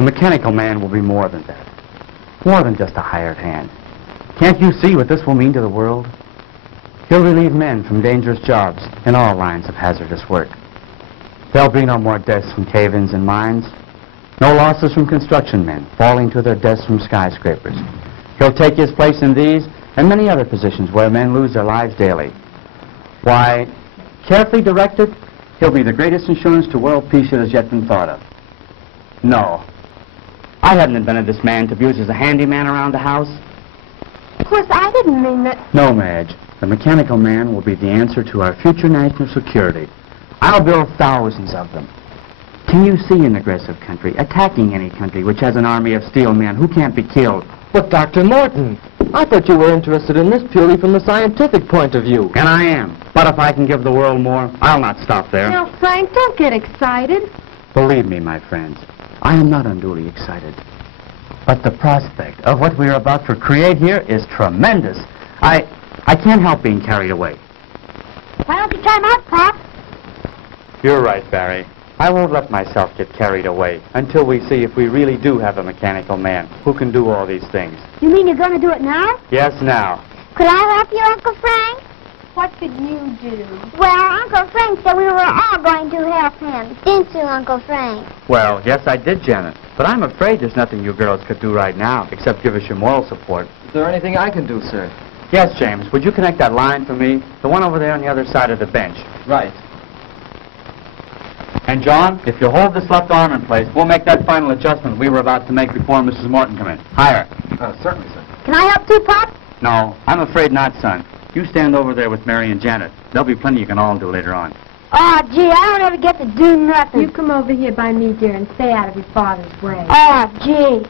The mechanical man will be more than that. More than just a hired hand. Can't you see what this will mean to the world? He'll relieve men from dangerous jobs in all lines of hazardous work. There'll be no more deaths from cave-ins and mines. No losses from construction men falling to their deaths from skyscrapers. He'll take his place in these and many other positions where men lose their lives daily. Why, carefully directed, he'll be the greatest insurance to world peace that has yet been thought of. No. I haven't invented this man to be used as a handyman around the house. Of course, I didn't mean that. No, Madge. The mechanical man will be the answer to our future national security. I'll build thousands of them. Can you see an aggressive country attacking any country which has an army of steel men who can't be killed? But, Dr. Morton, I thought you were interested in this purely from the scientific point of view. And I am. But if I can give the world more, I'll not stop there. Now, Frank, don't get excited. Believe me, my friends, I am not unduly excited. But the prospect of what we are about to create here is tremendous. I can't help being carried away. Why don't you time out, Pop? You're right, Barry. I won't let myself get carried away until we see if we really do have a mechanical man who can do all these things. You mean you're going to do it now? Yes, now. Could I help you, Uncle Frank? What could you do? Well, Uncle Frank said we were all going to help him. Didn't you, Uncle Frank? Well, yes, I did, Janet. But I'm afraid there's nothing you girls could do right now except give us your moral support. Is there anything I can do, sir? Yes, James. Would you connect that line for me? The one over there on the other side of the bench. Right. And, John, if you hold this left arm in place, we'll make that final adjustment we were about to make before Mrs. Morton come in. Higher. Certainly, sir. Can I help too, Pop? No, I'm afraid not, son. You stand over there with Mary and Janet. There'll be plenty you can all do later on. Oh, gee, I don't ever get to do nothing. You come over here by me, dear, and stay out of your father's way. Oh, gee.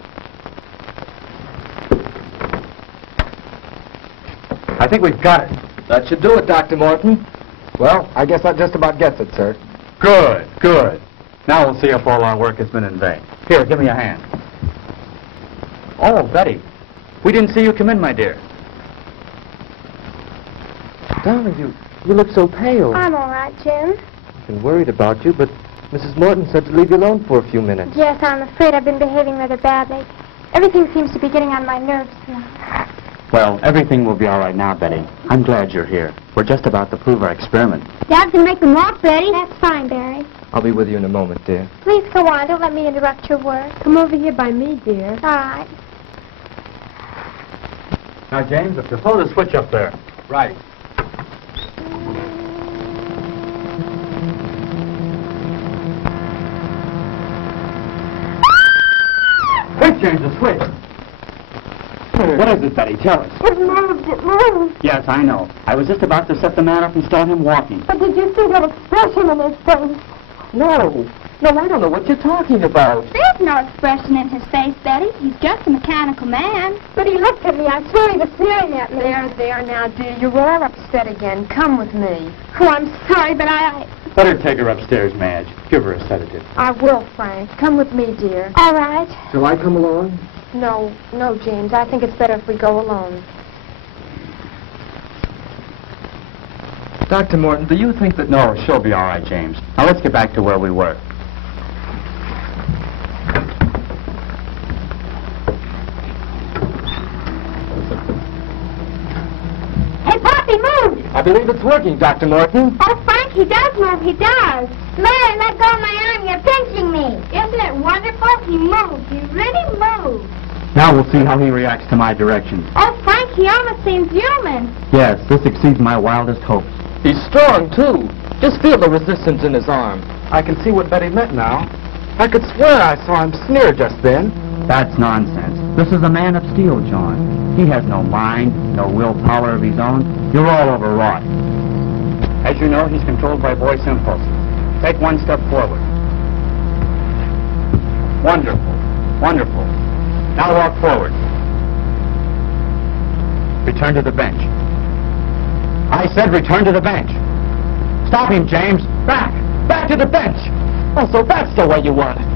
I think we've got it. That should do it, Dr. Morton. Well, I guess that just about gets it, sir. Good, good. Now we'll see if all our work has been in vain. Here, give me a hand. Oh, Betty, we didn't see you come in, my dear. Darling, you look so pale. I'm all right, Jim. I've been worried about you, but Mrs. Morton said to leave you alone for a few minutes. Yes, I'm afraid I've been behaving rather badly. Everything seems to be getting on my nerves now. Well, everything will be all right now, Betty. I'm glad you're here. We're just about to prove our experiment. Dad can make them walk, Betty. That's fine, Barry. I'll be with you in a moment, dear. Please go on. Don't let me interrupt your work. Come over here by me, dear. All right. Now, James, if you throw the switch up there. Right. Quick, James, the switch. What is it, Betty? Tell us. It moved. It moved. Yes, I know. I was just about to set the man up and start him walking. But did you see that expression in his face? No, I don't know what you're talking about. There's no expression in his face, Betty. He's just a mechanical man. But he looked at me. I swear he was staring at me. There now, dear. You're all upset again. Come with me. Oh, I'm sorry, but I... Better take her upstairs, Madge. Give her a sedative. I will, Frank. Come with me, dear. All right. Shall I come along? No, James. I think it's better if we go alone. Dr. Morton, do you think that... No, she'll be all right, James. Now, let's get back to where we were. Hey, Poppy, move! I believe it's working, Dr. Morton. Oh, Frank, he does move. He does. Mary, let go of my arm. You're pinching me. Isn't it wonderful? He moved. He really moved. Now we'll see how he reacts to my directions. Oh, Frank, he almost seems human. Yes, this exceeds my wildest hopes. He's strong, too. Just feel the resistance in his arm. I can see what Betty meant now. I could swear I saw him sneer just then. That's nonsense. This is a man of steel, John. He has no mind, no willpower of his own. You're all overwrought. As you know, he's controlled by voice impulses. Take one step forward. Wonderful. Wonderful. Now walk forward. Return to the bench. I said return to the bench. Stop him, James. Back. Back to the bench. Oh, so that's the way you want it.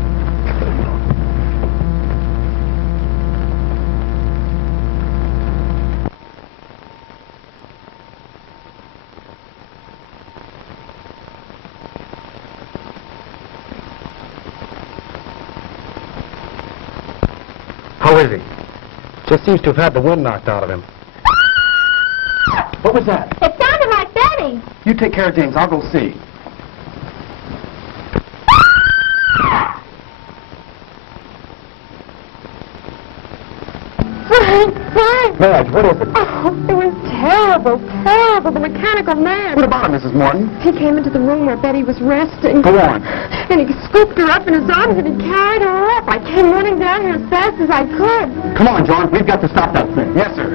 How is he? Just seems to have had the wind knocked out of him. What was that? It sounded like Betty. You take care of James. I'll go see. Frank! Madge, what is it? Oh, it was terrible, terrible. The mechanical man. What about him, Mrs. Morton? He came into the room where Betty was resting. Go on. And he scooped her up in his arms and he carried her up. I came running down here as fast as I could. Come on, John. We've got to stop that thing. Yes, sir.